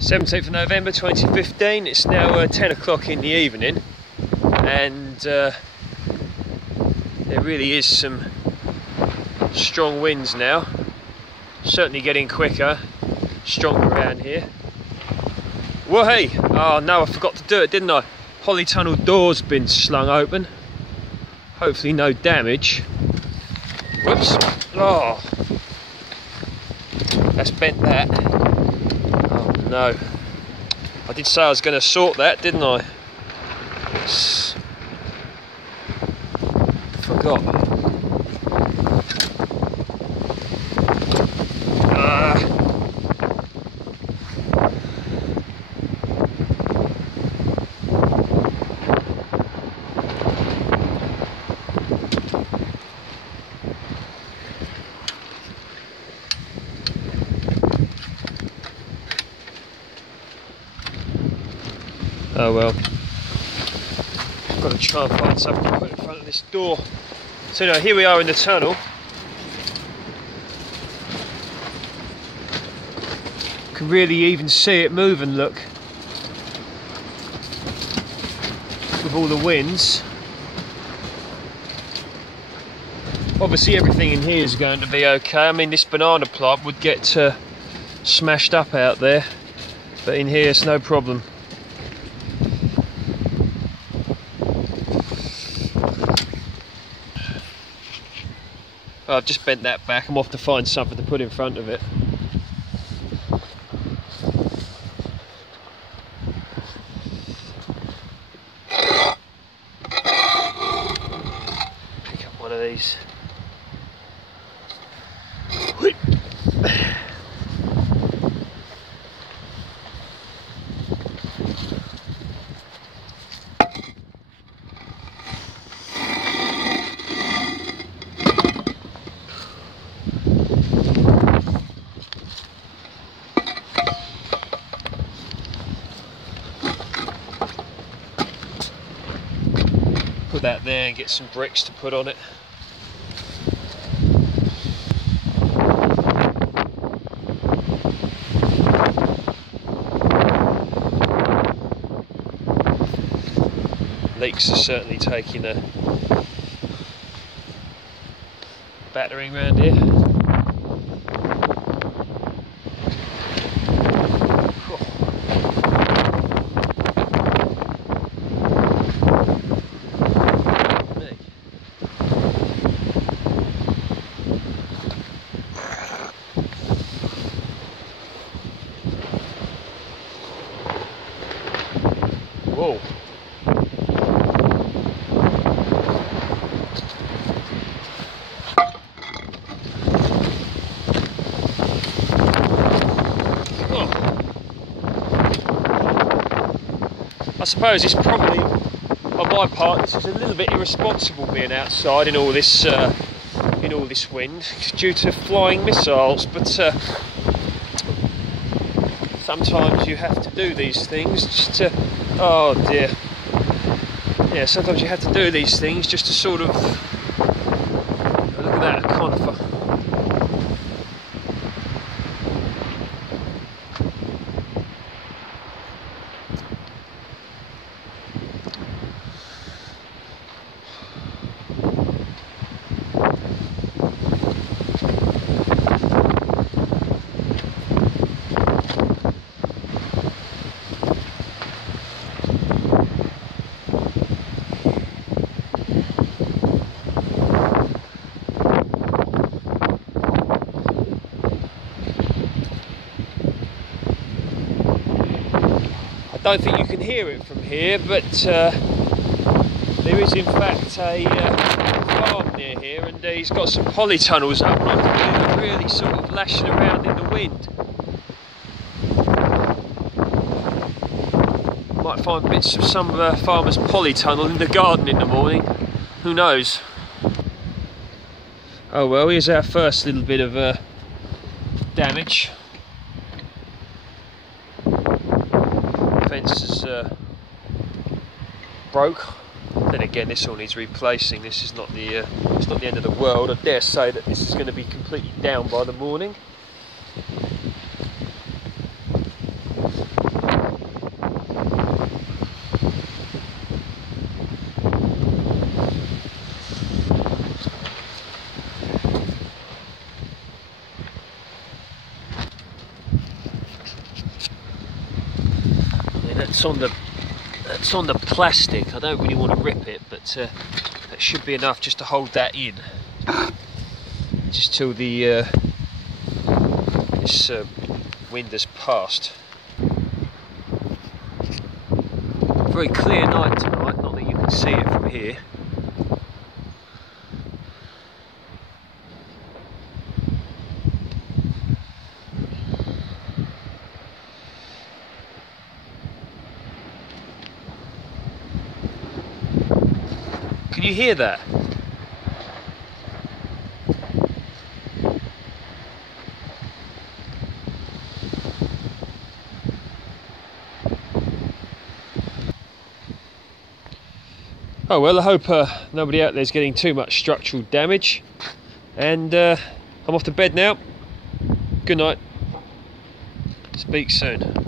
17th of November 2015. It's now 10 o'clock in the evening, and there really is some strong winds now. Certainly getting quicker, stronger around here. Well, hey, oh no, I forgot to do it, didn't I? Polytunnel door's been slung open. Hopefully no damage. Whoops. Oh, that's bent that. Oh no. I did say I was going to sort that, didn't I? Forgot. Oh well, I've got to try and find something to put in front of this door. So now here we are in the tunnel. Can really even see it moving, look, with all the winds. Obviously everything in here is going to be okay. I mean, this banana plant would get smashed up out there, but in here it's no problem. I've just bent that back. I'm off to find something to put in front of it. Pick up one of these. Put that there and get some bricks to put on it. Leaks are certainly taking a battering around here. Whoa. I suppose it's probably, on my part, this is a little bit irresponsible being outside in all this wind due to flying missiles, but sometimes you have to do these things just to, oh dear, yeah, sometimes you have to do these things just to sort of, look at that, a conifer. I don't think you can hear it from here, but there is in fact a farm near here, and he's got some polytunnels up, and I can hear them really sort of lashing around in the wind. Might find bits of some farmer's polytunnel in the garden in the morning, who knows. Oh well, here's our first little bit of damage. Fence is broke. Then again, this all needs replacing. This is not the it's not the end of the world. I dare say that this is going to be completely down by the morning. that's on the plastic. I don't really want to rip it, but that should be enough just to hold that in, just till the this wind has passed. Very clear night tonight, not that you can see it from here. Can you hear that? Oh well, I hope nobody out there is getting too much structural damage, and I'm off to bed now. Good night. Speak soon.